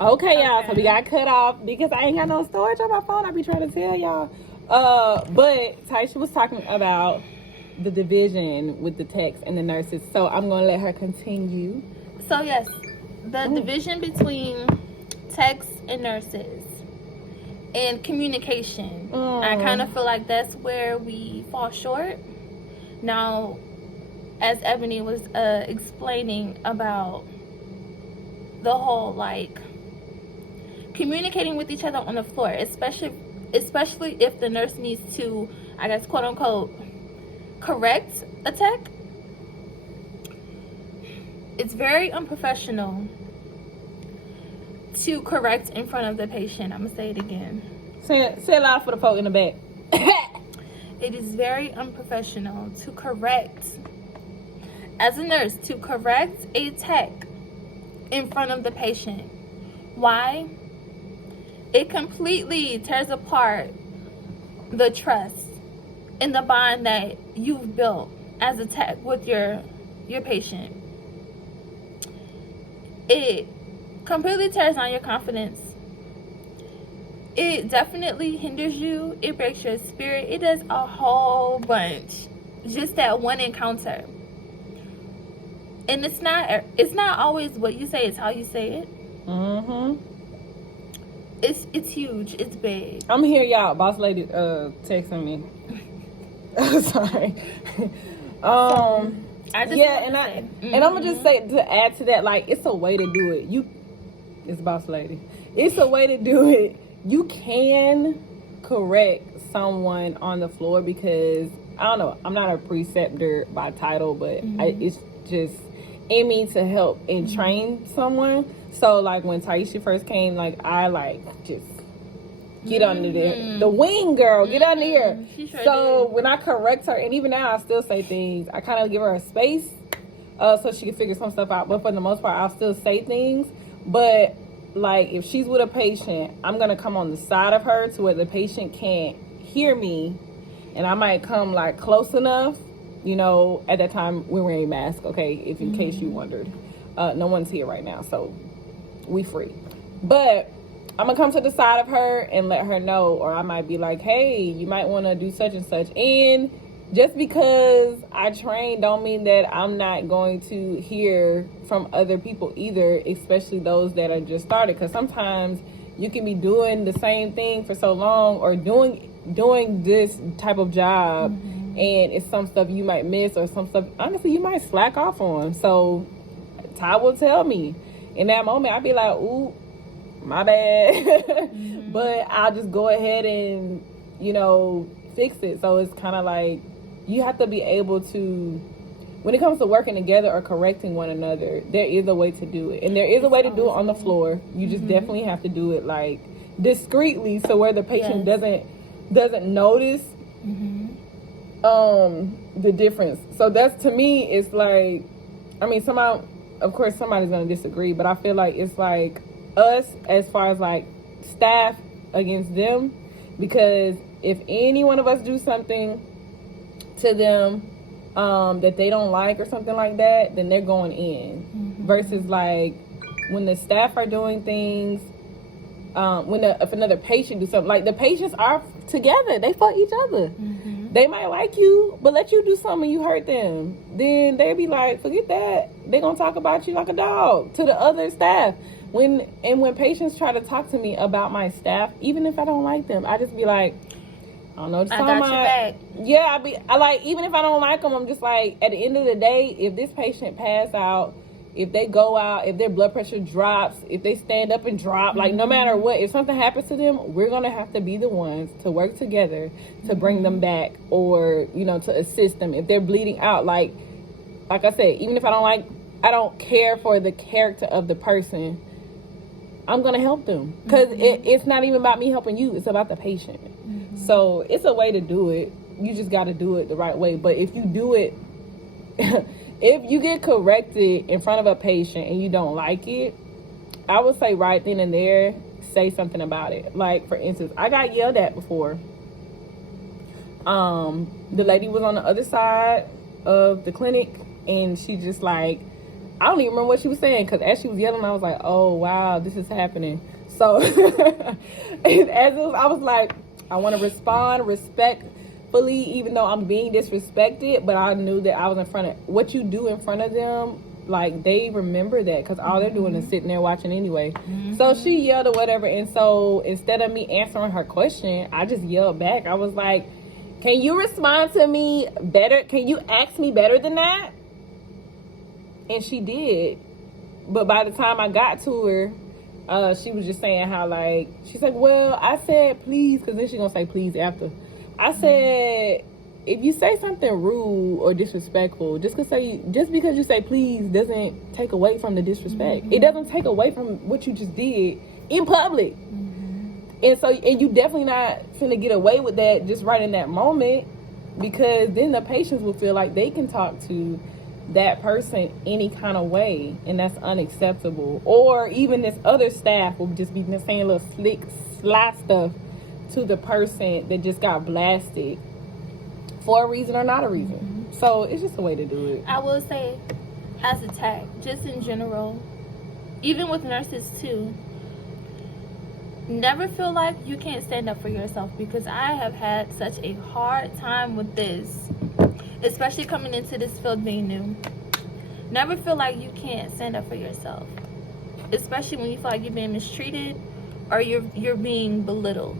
Okay, y'all. So we got cut off because I ain't got no storage on my phone. I be trying to tell y'all. But Taisha was talking about the division with the techs and the nurses. So I'm gonna let her continue. So yes, the division between techs and nurses and communication. I kind of feel like that's where we fall short. Now, as Ebony was explaining about the whole like communicating with each other on the floor, especially if the nurse needs to, I guess, quote unquote, correct a tech. It's very unprofessional to correct in front of the patient. I'm gonna say it again. Say it loud for the folk in the back. It is very unprofessional to correct, as a nurse, to correct a tech in front of the patient. Why? It completely tears apart the trust and the bond that you've built as a tech with your patient. It completely tears down your confidence. It definitely hinders you. It breaks your spirit. It does a whole bunch. Just that one encounter. And it's not always what you say, it's how you say it. Mm-hmm. It's huge. It's big. I'm here, y'all. Boss lady texting me. Sorry. And I'm gonna just say, to add to that, like, it's a way to do it. It's boss lady. It's a way to do it. You can correct someone on the floor because I don't know. I'm not a preceptor by title, but it's just in me to help and train someone. So like when Taisha first came, like I just get under there. The wing girl, get under here. So when I correct her, and even now I still say things, I kind of give her a space so she can figure some stuff out. But for the most part, I'll still say things. But like if she's with a patient, I'm gonna come on the side of her to where the patient can't hear me, and I might come like close enough. You know, at that time we're wearing a mask. Okay, if in case you wondered, no one's here right now, so we free. But I'm gonna come to the side of her and let her know, or I might be like, hey, you might want to do such and such. And just because I train don't mean that I'm not going to hear from other people either, especially those that are just started, because sometimes you can be doing the same thing for so long, or doing this type of job, and it's some stuff you might miss, or some stuff honestly you might slack off on. So Ty will tell me in that moment. I'll be like, ooh, my bad. But I'll just go ahead and, you know, fix it. So it's kind of like you have to be able to, when it comes to working together or correcting one another, there is a way to do it. And there is a way to do it on the floor. You just definitely have to do it like discreetly, so where the patient doesn't notice the difference. So that's, to me, it's like, I mean, of course somebody's gonna disagree, but I feel like it's like us as far as like staff against them, because if any one of us do something to them that they don't like or something like that, then they're going in. Versus like when the staff are doing things, if another patient do something, like the patients are together, they fuck each other. They might like you, but let you do something, you hurt them, then they be like, forget that. They're gonna talk about you like a dog to the other staff. When patients try to talk to me about my staff, even if I don't like them, I just be like, I don't know what you're talking about. Back. Yeah, I like, even if I don't like them, I'm just like, at the end of the day, if this patient pass out, if they go out, if their blood pressure drops, if they stand up and drop, like no matter what, if something happens to them, we're going to have to be the ones to work together to bring them back, or, you know, to assist them. If they're bleeding out, like I said, even if I don't care for the character of the person, I'm going to help them. Because it's not even about me helping you, it's about the patient. So it's a way to do it. You just got to do it the right way. But if you do it, if you get corrected in front of a patient and you don't like it, I would say right then and there, say something about it. Like, for instance, I got yelled at before. The lady was on the other side of the clinic, and she just like, I don't even remember what she was saying, because as she was yelling, I was like, oh, wow, this is happening. So, I was like, I want to respond respectfully, even though I'm being disrespected, but I knew that I was in front of, what you do in front of them, like, they remember that, because all they're doing is sitting there watching anyway. So she yelled or whatever, and so instead of me answering her question, I just yelled back. I was like, can you respond to me better? Can you ask me better than that? And she did. But by the time I got to her, she was just saying how, like, she's like, well, I said please, because then she's going to say please after. I said, if you say something rude or disrespectful, just because you say please doesn't take away from the disrespect. It doesn't take away from what you just did in public. And you definitely not finna get away with that just right in that moment, because then the patients will feel like they can talk to that person any kind of way, and that's unacceptable. Or even this other staff will just be saying little slick, sly stuff to the person that just got blasted for a reason or not a reason. So it's just a way to do it. I will say, as a tech, just in general, even with nurses too, never feel like you can't stand up for yourself, because I have had such a hard time with this, especially coming into this field being new. Never feel like you can't stand up for yourself, especially when you feel like you're being mistreated or you're being belittled.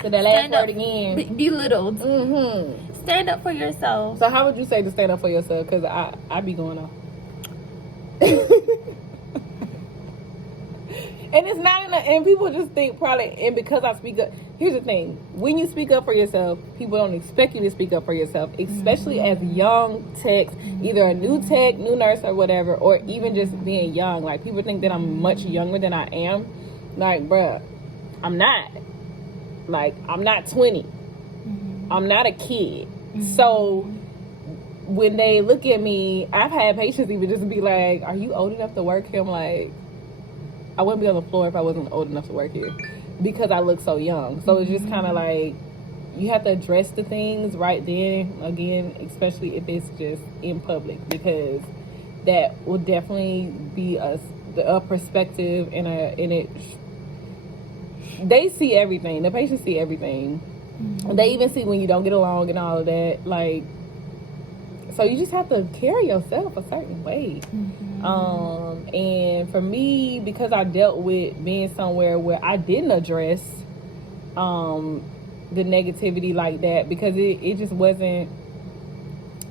So the last word again. Belittled. Stand up for yourself. So how would you say to stand up for yourself? Because I be going off. And it's not and people just think probably, and because I speak up, here's the thing, when you speak up for yourself, people don't expect you to speak up for yourself, especially as young techs, either a new tech, new nurse or whatever, or even just being young. Like, people think that I'm much younger than I am. Like, bruh, I'm not. Like, I'm not 20. I'm not a kid. So when they look at me, I've had patients even just be like, are you old enough to work here? I'm like, I wouldn't be on the floor if I wasn't old enough to work here, because I look so young. So it's just kind of like, you have to address the things right then, again, especially if it's just in public, because that will definitely be a perspective they see everything. The patients see everything. They even see when you don't get along and all of that. Like, so you just have to carry yourself a certain way. And for me, because I dealt with being somewhere where I didn't address the negativity like that, because it just wasn't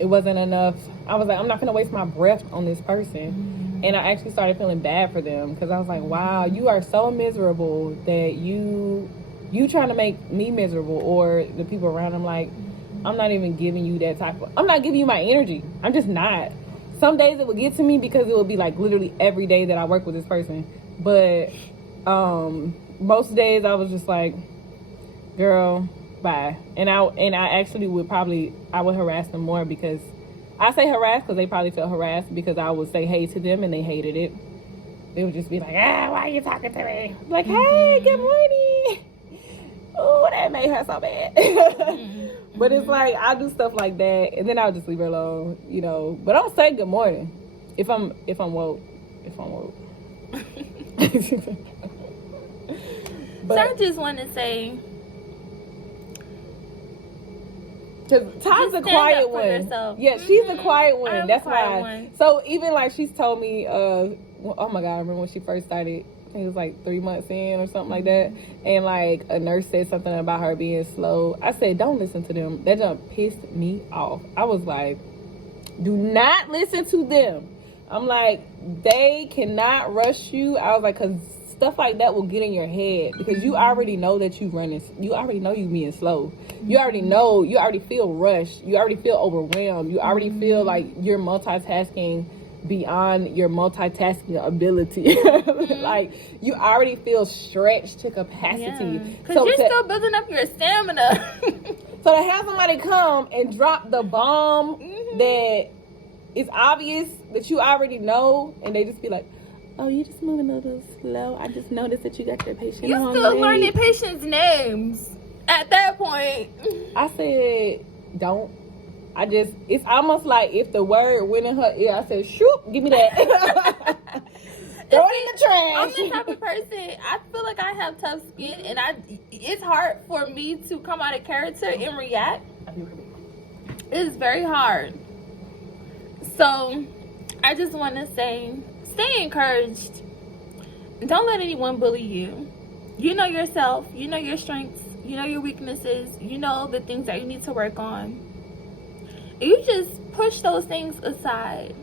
enough. I was like, I'm not gonna waste my breath on this person. And I actually started feeling bad for them, because I was like, wow, you are so miserable that you trying to make me miserable, or the people around them. Like, I'm not even giving you that I'm not giving you my energy. I'm just not. Some days it would get to me, because it would be like literally every day that I work with this person. But most days I was just like, girl, bye. And I actually would harass them more, because I say harass because they probably felt harassed, because I would say hey to them and they hated it. They would just be like, why are you talking to me? I'm like, hey, good morning. Oh, that made her so bad. But it's like, I do stuff like that, and then I'll just leave her alone, you know. But I'll say good morning if I'm woke. So I just want to say, because Ty's a quiet one. Yourself. Yeah, she's a quiet one. I'm That's a quiet why. One. So even like she's told me, oh my God, I remember when she first started. I think it was like 3 months in or something like that. And like a nurse said something about her being slow. I said, don't listen to them. That just pissed me off. I was like, do not listen to them. I'm like, they cannot rush you. I was like, because stuff like that will get in your head, because you already know that you already know you being slow. You already feel rushed. You already feel overwhelmed. You already feel like you're multitasking beyond your multitasking ability. Like, you already feel stretched to capacity. Because you're still building up your stamina. So to have somebody come and drop the bomb that is obvious, that you already know, and they just be like, oh, you just moving a little slow. I just noticed that you got your patient on. You still learning patients' names at that point. I said, it's almost like if the word went in her ear, I said, shoot, give me that. Throw it in the trash. I'm the type of person, I feel like I have tough skin, and it's hard for me to come out of character and react. It's very hard. So, I just want to say, stay encouraged. Don't let anyone bully you. You know yourself. You know your strengths. You know your weaknesses. You know the things that you need to work on. And you just push those things aside.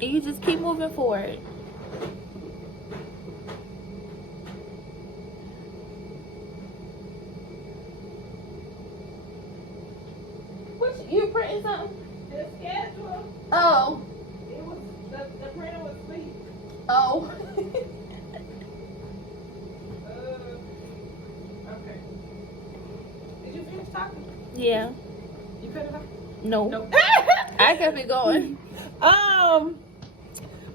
And you just keep moving forward. You printing something? The schedule. Oh. It was the printer was asleep. Oh. Okay. Did you finish talking? Yeah. You cut it off? No. Nope. I kept it going.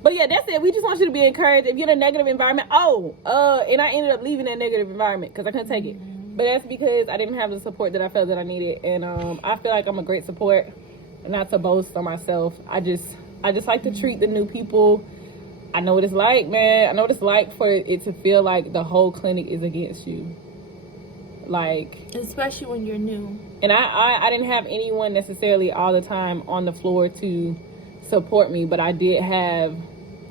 But yeah, that's it. We just want you to be encouraged. If you're in a negative environment, and I ended up leaving that negative environment because I couldn't take it. But that's because I didn't have the support that I felt that I needed, and I feel like I'm a great support. Not to boast on myself. I just like to treat the new people. I know what it's like, man. I know what it's like for it to feel like the whole clinic is against you. Like, especially when you're new. And I didn't have anyone necessarily all the time on the floor to support me, but I did have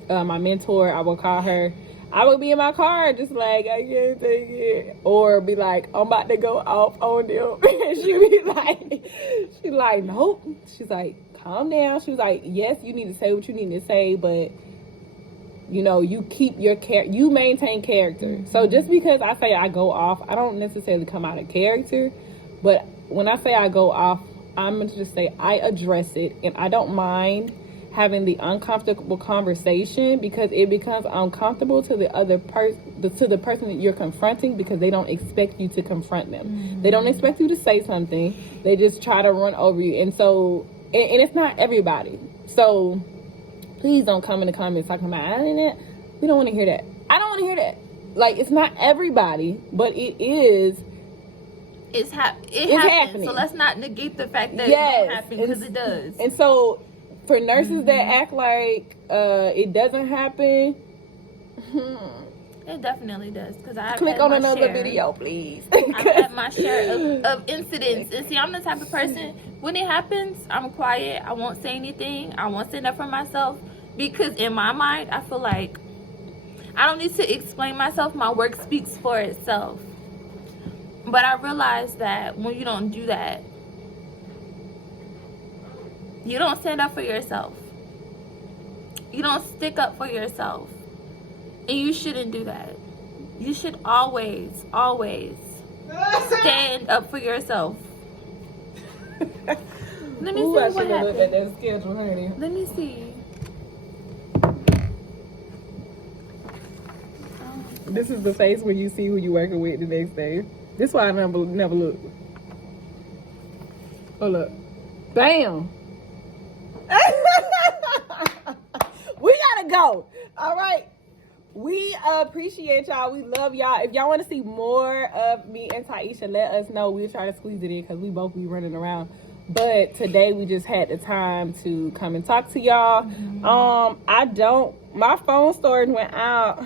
my mentor. I would call her. I would be in my car just like, I can't take it. Or be like, I'm about to go off on them. And she's like, nope. She's like, calm down. She was like, yes, you need to say what you need to say, but you know, you keep your you maintain character. So just because I say I go off, I don't necessarily come out of character. But when I say I go off, I'm going to just say I address it, and I don't mind having the uncomfortable conversation because it becomes uncomfortable to the other person, to the person that you're confronting, because they don't expect you to confront them. Mm-hmm. They don't expect you to say something. They just try to run over you. And so, and it's not everybody. So please don't come in the comments talking about, we don't want to hear that. I don't want to hear that. Like, it's not everybody, but it is. It happens. Happening. So let's not negate the fact that it don't happen, because it does. And so, for nurses that act like it doesn't happen, it definitely does. Because I click on another video, please. I've had my share of incidents, and see, I'm the type of person, when it happens, I'm quiet. I won't say anything. I won't stand up for myself, because in my mind, I feel like I don't need to explain myself. My work speaks for itself. But I realize that when you don't do that, you don't stand up for yourself. You don't stick up for yourself. And you shouldn't do that. You should always, always stand up for yourself. Let me see what happened. Look at that schedule, honey. Let me see. This is the face when you see who you're working with the next day. This is why I never look. Oh, look. Bam. We gotta go. All right. We appreciate y'all. We love y'all. If y'all want to see more of me and Taisha, let us know. We'll try to squeeze it in because we both be running around. But today we just had the time to come and talk to y'all. My phone storage went out,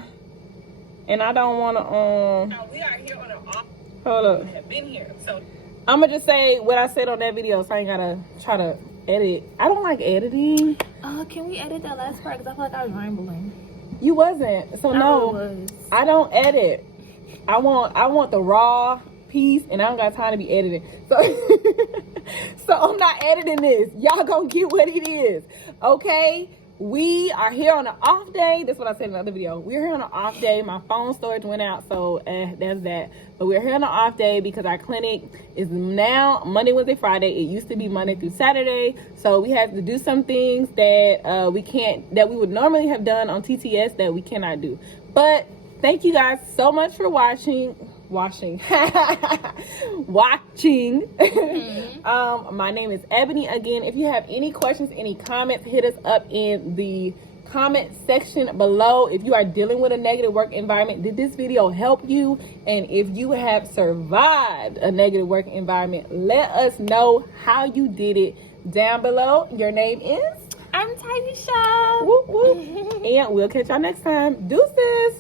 and I don't want to. We are here on an off. Hold up. Have been here, so I'm gonna just say what I said on that video, so I ain't gotta try to edit. I don't like editing. Can we edit that last part? Because I feel like I was rambling. You wasn't. So no, I don't edit. I want the raw piece, and I don't got time to be editing. So I'm not editing this. Y'all gonna get what it is, okay? We are here on an off day. That's what I said in another video. We're here on an off day. My phone storage went out, so that's that. But we're here on an off day because our clinic is now Monday, Wednesday, Friday. It used to be Monday through Saturday. So we had to do some things that we would normally have done on TTS that we cannot do. But thank you guys so much for watching. My name is Ebony. Again, if you have any questions, any comments, hit us up in the comment section below. If you are dealing with a negative work environment, did this video help you? And if you have survived a negative work environment, let us know how you did it down below. Your name is? I'm Taisha. Whoop, whoop. And we'll catch y'all next time. Deuces.